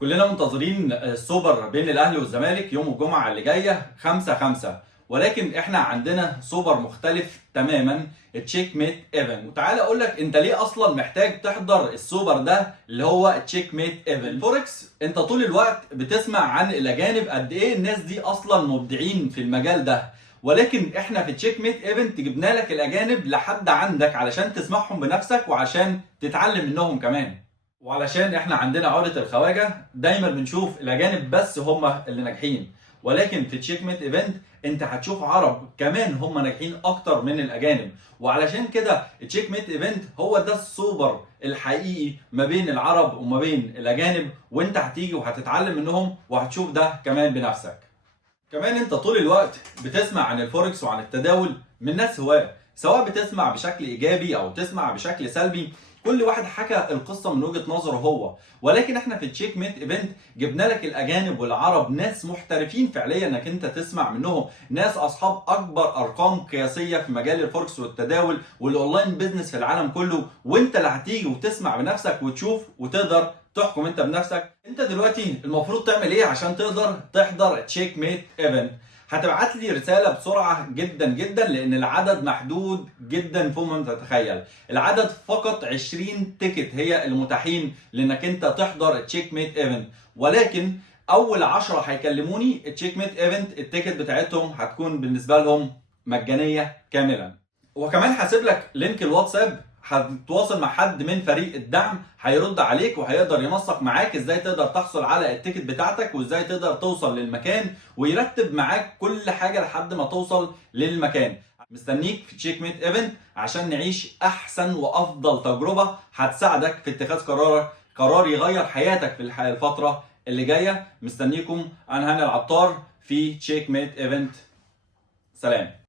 كلنا منتظرين السوبر بين الاهلي والزمالك يوم الجمعه اللي جايه 5/5. ولكن احنا عندنا سوبر مختلف تماما، تشيك ميت ايفن. وتعالى اقول لك انت ليه اصلا محتاج تحضر السوبر ده اللي هو تشيك ميت ايفن. الفوركس انت طول الوقت بتسمع عن الاجانب قد ايه الناس دي اصلا مبدعين في المجال ده، ولكن احنا في تشيك ميت ايفنت جبنا لك الاجانب لحد عندك علشان تسمعهم بنفسك وعشان تتعلم منهم كمان. وعلشان احنا عندنا عقدة الخواجة دايما بنشوف الاجانب بس هم اللي ناجحين، ولكن في تشيك ميت ايفنت انت هتشوف عرب كمان هم ناجحين اكتر من الاجانب. وعلشان كده تشيك ميت ايفنت هو ده السوبر الحقيقي ما بين العرب وما بين الاجانب، وانت هتيجي وهتتعلم منهم وهتشوف ده كمان بنفسك. كمان انت طول الوقت بتسمع عن الفوركس وعن التداول من ناس هواة، سواء بتسمع بشكل ايجابي او تسمع بشكل سلبي، كل واحد حكى القصه من وجهه نظره هو. ولكن احنا في تشيك ميت ايفنت جبنا لك الاجانب والعرب، ناس محترفين فعليا انك انت تسمع منهم، ناس اصحاب اكبر ارقام قياسيه في مجال الفوركس والتداول والاونلاين بيزنس في العالم كله، وانت اللي هتيجي وتسمع بنفسك وتشوف وتقدر تحكم انت بنفسك. انت دلوقتي المفروض تعمل ايه عشان تقدر تحضر تشيك ميت ايفنت؟ هتبعت لي رساله بسرعه جدا جدا، لان العدد محدود جدا فوق ما تتخيل. العدد فقط 20 تيكت هي المتاحين لانك انت تحضر تشيك ميت ايفنت، ولكن اول 10 هيكلموني تشيك ميت ايفنت التيكت بتاعتهم هتكون بالنسبه لهم مجانيه كاملا. وكمان هسيب لك لينك الواتساب، هتتواصل مع حد من فريق الدعم هيرد عليك وهيقدر ينسق معاك ازاي تقدر تحصل على التيكت بتاعتك وازاي تقدر توصل للمكان، ويرتب معاك كل حاجه لحد ما توصل للمكان. مستنيك في تشيك ميت ايفنت عشان نعيش احسن وافضل تجربه هتساعدك في اتخاذ قرار يغير حياتك في الفتره اللي جايه. مستنيكم، انا هاني العطار في تشيك ميت ايفنت. سلام.